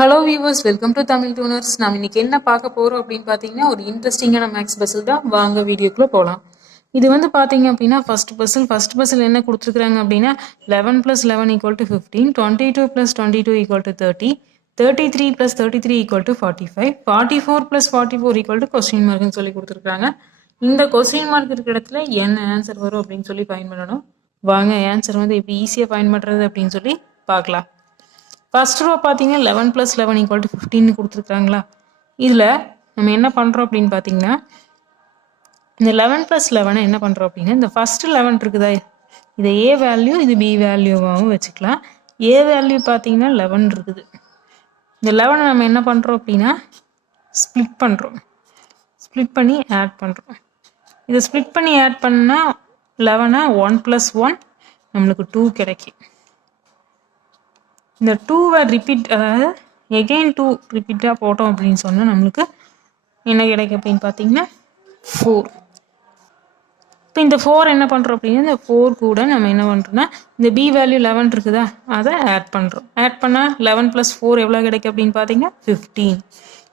Hello viewers, welcome to Tamil Tooners. நாம் இன்னைக்கு என்ன பார்க்க போகிறோம் அப்படின்னு பார்த்தீங்கன்னா, ஒரு இன்ட்ரெஸ்டிங்கான மேக்ஸ் பசில் தான். வாங்க வீடியோக்குள்ளே போகலாம். இது வந்து பார்த்தீங்க அப்படின்னா ஃபர்ஸ்ட் பசில் என்ன கொடுத்துருக்குறாங்க அப்படின்னா 11 + 11 = 15, 22 + 22 = 30, 33 + 33 = 45, 44 + 44 = கொஸ்டின் மார்க்னு சொல்லி கொடுத்துருக்காங்க. இந்த கொஸ்டின் மார்க் இருக்கிற இடத்துல என்ன ஆன்சர் வரும் அப்படின்னு சொல்லி ஃபைண்ட் பண்ணணும். வாங்க ஆன்சர் வந்து எப்படி ஈஸியாக ஃபைண்ட் பண்ணுறது அப்படின்னு சொல்லி பார்க்கலாம். ஃபர்ஸ்ட் ரோ பார்த்தீங்கன்னா 11 + 11 = 15 கொடுத்துருக்காங்களா. இதில் நம்ம என்ன பண்ணுறோம் அப்படின்னு பார்த்தீங்கன்னா, இந்த 11 + 11 என்ன பண்ணுறோம் அப்படின்னா, இந்த ஃபர்ஸ்ட் 11 இருக்குதா, இதை ஏ வேல்யூ இது பி வேல்யூவாகவும் வச்சுக்கலாம். ஏ வேல்யூ பார்த்தீங்கன்னா 11 இருக்குது. இந்த 11 நம்ம என்ன பண்ணுறோம் அப்படின்னா ஸ்ப்ளிட் பண்ணுறோம். ஸ்ப்ளிட் பண்ணி ஆட் பண்ணுறோம். இதை ஸ்ப்ளிட் பண்ணி ஆட் பண்ணால் 11 1 + 1 நம்மளுக்கு 2 கிடைக்கும். இந்த 2வை ரிப்பீட், அதாவது எகெயின் 2 ரிப்பீட்டாக போட்டோம் அப்படின்னு சொன்னால் நம்மளுக்கு என்ன கிடைக்கும் அப்படின்னு பார்த்தீங்கன்னா 4. இப்போ இந்த 4 என்ன பண்ணுறோம் அப்படின்னா, இந்த 4 கூட நம்ம என்ன பண்ணுறோம்னா இந்த பி வேல்யூ 11 இருக்குதா, அதை ஆட் பண்ணுறோம். ஆட் பண்ணால் 11 + 4 எவ்வளோ கிடைக்கும் அப்படின்னு பார்த்தீங்கன்னா 15.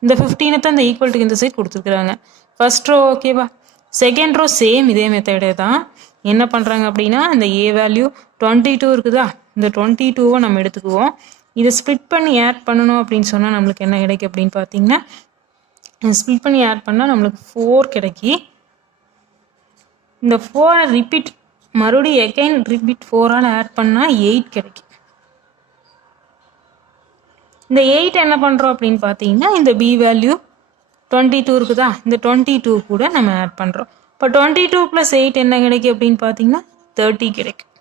இந்த 15 தான் இந்த ஈக்குவல்ட்டுக்கு இந்த சைட் கொடுத்துருக்குறாங்க. ஃபர்ஸ்ட் ரோ ஓகேவா. செகண்ட் ரோ சேம் இதே மெத்தடே தான். என்ன பண்ணுறாங்க அப்படின்னா, இந்த ஏ வேல்யூ 22 இருக்குதா, இந்த 22வை நம்ம எடுத்துக்குவோம். இதை ஸ்ப்ளிட் பண்ணி ஆட் பண்ணணும் அப்படின்னு சொன்னால் நம்மளுக்கு என்ன கிடைக்கும் அப்படின்னு பார்த்தீங்கன்னா, ஸ்ப்ளிட் பண்ணி ஆட் பண்ணால் நம்மளுக்கு 4 கிடைக்கி. இந்த 4 ரிப்பீட் மறுபடியும் எகைன் ரிப்பீட் 4ஆல் ஆட் பண்ணால் 8 கிடைக்கும். இந்த 8 என்ன பண்ணுறோம் அப்படின்னு பார்த்தீங்கன்னா, இந்த பி வேல்யூ 22 இருக்குதா, இந்த 22 கூட நம்ம ஆட் பண்ணுறோம். இப்போ 22 + 8 என்ன கிடைக்கும் அப்படின்னு பார்த்தீங்கன்னா 30 கிடைக்கும்.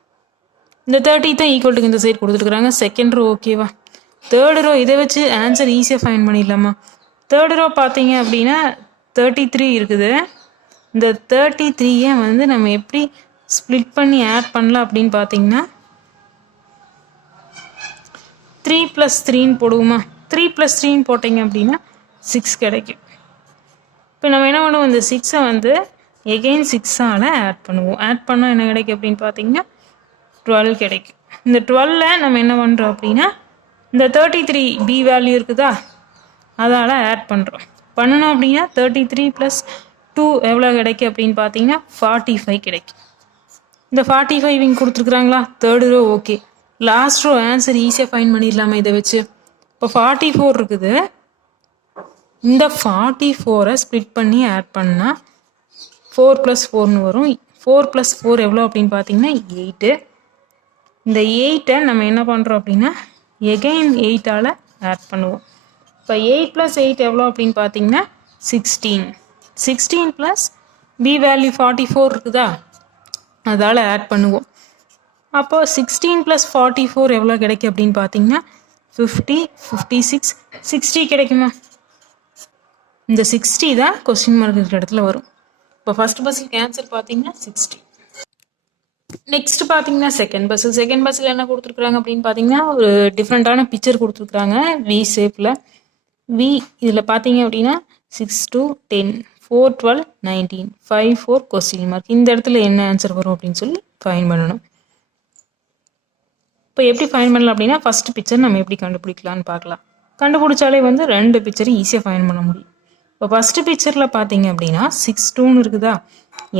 இந்த 30 தான் ஈக்குவல்ட்டுக்கு இந்த சைடு கொடுத்துருக்குறாங்க. செகண்ட் ரோ ஓகேவா. தேர்ட் ரோ இதை வச்சு ஆன்சர் ஈஸியாக ஃபைண்ட் பண்ணிடலாமா. தேர்ட் ரோ பார்த்தீங்க அப்படின்னா 33 இருக்குது. இந்த 33யை வந்து நம்ம எப்படி ஸ்ப்ளிட் பண்ணி ஆட் பண்ணலாம் அப்படின்னு பார்த்தீங்கன்னா 3 + 3ன்னு போடுவோமா. 3 + 3ன்னு போட்டிங்க அப்படின்னா 6 கிடைக்கும். இப்போ நம்ம என்ன பண்ணுவோம், இந்த 6ஐ வந்து எகெயின் 6ஆல் ஆட் பண்ணுவோம். ஆட் பண்ணால் என்ன கிடைக்கும் அப்படின்னு பார்த்தீங்கன்னா 12 கிடைக்கும். இந்த 12 நம்ம என்ன பண்ணுறோம் அப்படின்னா இந்த 33 பி வேல்யூ இருக்குதா, அதால் ஆட் பண்ணுறோம். பண்ணணும் அப்படின்னா 33 + 2 எவ்வளோ கிடைக்கும் அப்படின்னு பார்த்தீங்கன்னா 45 கிடைக்கும். இந்த 45 இங்கே கொடுத்துருக்குறாங்களா. Third row okay. Last row answer ஈஸியாக ஃபைண்ட் பண்ணிடலாமா இதை வச்சு. இப்போ 44 இருக்குது. இந்த 44ஐ ஸ்ப்ளிட் பண்ணி ஆட் பண்ணால் 4 + 4ன்னு வரும். 4 + 4 எவ்வளோ அப்படின்னு பார்த்தீங்கன்னா 8. இந்த 8ஐ நம்ம என்ன பண்ணுறோம் அப்படின்னா எகெயின் 8ஆல் ஆட் பண்ணுவோம். இப்போ 8 + 8 எவ்வளோ அப்படின்னு பார்த்தீங்கன்னா 16. 16 + பி வேல்யூ 44 இருக்குதா, அதால் ஆட் பண்ணுவோம். அப்போது 16 + 44 எவ்வளோ கிடைக்கும் அப்படின்னு பார்த்தீங்கன்னா 50, 56, 60 கிடைக்குமா. இந்த 60 தான் கொஸ்டின் மார்க் இருக்கிற இடத்துல வரும். இப்போ ஃபர்ஸ்ட் பஸ்ஸுக்கு ஆன்சர் பார்த்தீங்கன்னா 60. நெக்ஸ்ட் பார்த்தீங்கன்னா செகண்ட் பஸ்ஸில் என்ன கொடுத்துருக்குறாங்க அப்படின்னு பார்த்தீங்கன்னா ஒரு டிஃப்ரெண்ட்டான பிக்சர் கொடுத்துருக்குறாங்க. வி ஷேப்பில். வி இதில் பார்த்தீங்க அப்படின்னா 6 to 10, 4, 12, 19, 5, 4 கொஸ்டின் மார்க். இந்த இடத்துல என்ன ஆன்சர் வரும் அப்படின்னு சொல்லி ஃபைண்ட் பண்ணணும். இப்போ எப்படி ஃபைண்ட் பண்ணலாம் அப்படின்னா ஃபர்ஸ்ட் பிக்சர் நம்ம எப்படி கண்டுபிடிக்கலான்னு பார்க்கலாம். கண்டுபிடிச்சாலே வந்து 2 பிக்சரும் ஈஸியாக ஃபைண்ட் பண்ண முடியும். இப்போ ஃபர்ஸ்ட் பிக்சரில் பார்த்தீங்க அப்படின்னா 6, 2ன்னு இருக்குதா.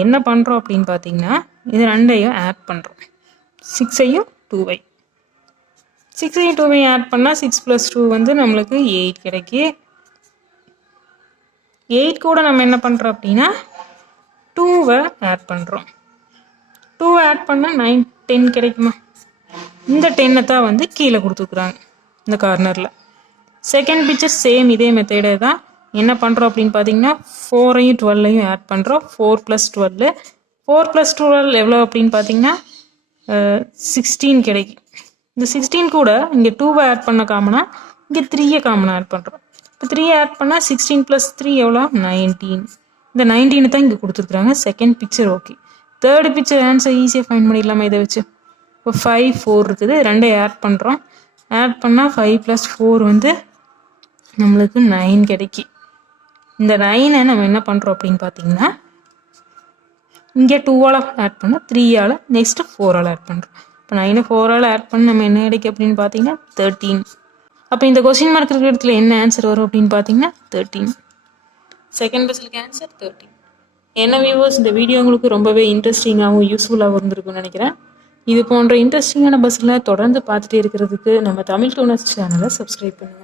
என்ன பண்ணுறோம் அப்படின்னு பார்த்தீங்கன்னா இது 2ஐயும் ஆட் பண்ணுறோம். 6ஐயும் 2ஐயும் 2ஐயும் ஆட் பண்ணால் 6 + 2 வந்து நம்மளுக்கு 8 கிடைக்கி. 8 கூட நம்ம என்ன பண்ணுறோம் அப்படின்னா 2வை ஆட் பண்ணுறோம். 2 ஆட் பண்ணால் 9, 10 கிடைக்குமா. இந்த 10ஐ தான் வந்து கீழே கொடுத்துருக்குறாங்க இந்த கார்னரில். செகண்ட் பிக்சர் சேம் இதே மெத்தடே தான். என்ன பண்ணுறோம் அப்படின்னு பார்த்தீங்கன்னா 4ஐயும் 12ஐயும் ஆட் பண்ணுறோம். 4 + 12. 4 + 12 எவ்வளோ அப்படின்னு பார்த்தீங்கன்னா 16 கிடைக்கும். இந்த 16 கூட இங்கே 2வை ஆட் பண்ண காமனா, இங்கே 3ஐ காமனாக ஆட் பண்ணுறோம். இப்போ 3ஐ ஆட் பண்ணால் 16 + 3 எவ்வளோ 19. இந்த 19 தான் இங்கே கொடுத்துருக்குறாங்க. Second picture okay. Third picture answer ஈஸியாக ஃபைண்ட் பண்ணிடலாமா இதை வச்சு. இப்போ 5, 4 இருக்குது. 2ஐ ஆட் பண்ணுறோம். ஆட் பண்ணால் 5 + 4 வந்து நம்மளுக்கு 9 கிடைக்கி. இந்த 9ஐ நம்ம என்ன பண்ணுறோம் அப்படின்னு பார்த்தீங்கன்னா இங்கே 2ஆல் ஆட் பண்ண 3ஆல் நெக்ஸ்ட்டு 4ஆல் ஆட் பண்ணுறோம். இப்போ 9 4ஆல் ஆட் பண்ண நம்ம என்ன கிடைக்கும் அப்படின்னு பார்த்தீங்கன்னா 13. அப்போ இந்த கொஸ்டின் மார்க் இருக்கிற இடத்துல என்ன ஆன்சர் வரும் அப்படின்னு பார்த்தீங்கன்னா 13. செகண்ட் பஸ்ஸுக்கு ஆன்சர் 13. என்ன வியூவர்ஸ், இந்த வீடியோ உங்களுக்கு ரொம்பவே இன்ட்ரெஸ்டிங்காகவும் யூஸ்ஃபுல்லாகவும் இருந்திருக்கும்னு நினைக்கிறேன். இது போன்ற இன்ட்ரெஸ்டிங்கான பஸ்ஸில் தொடர்ந்து பார்த்துட்டே இருக்கிறதுக்கு நம்ம தமிழ் டூனர்ஸ் சேனலை சப்ஸ்கிரைப் பண்ணுங்கள்.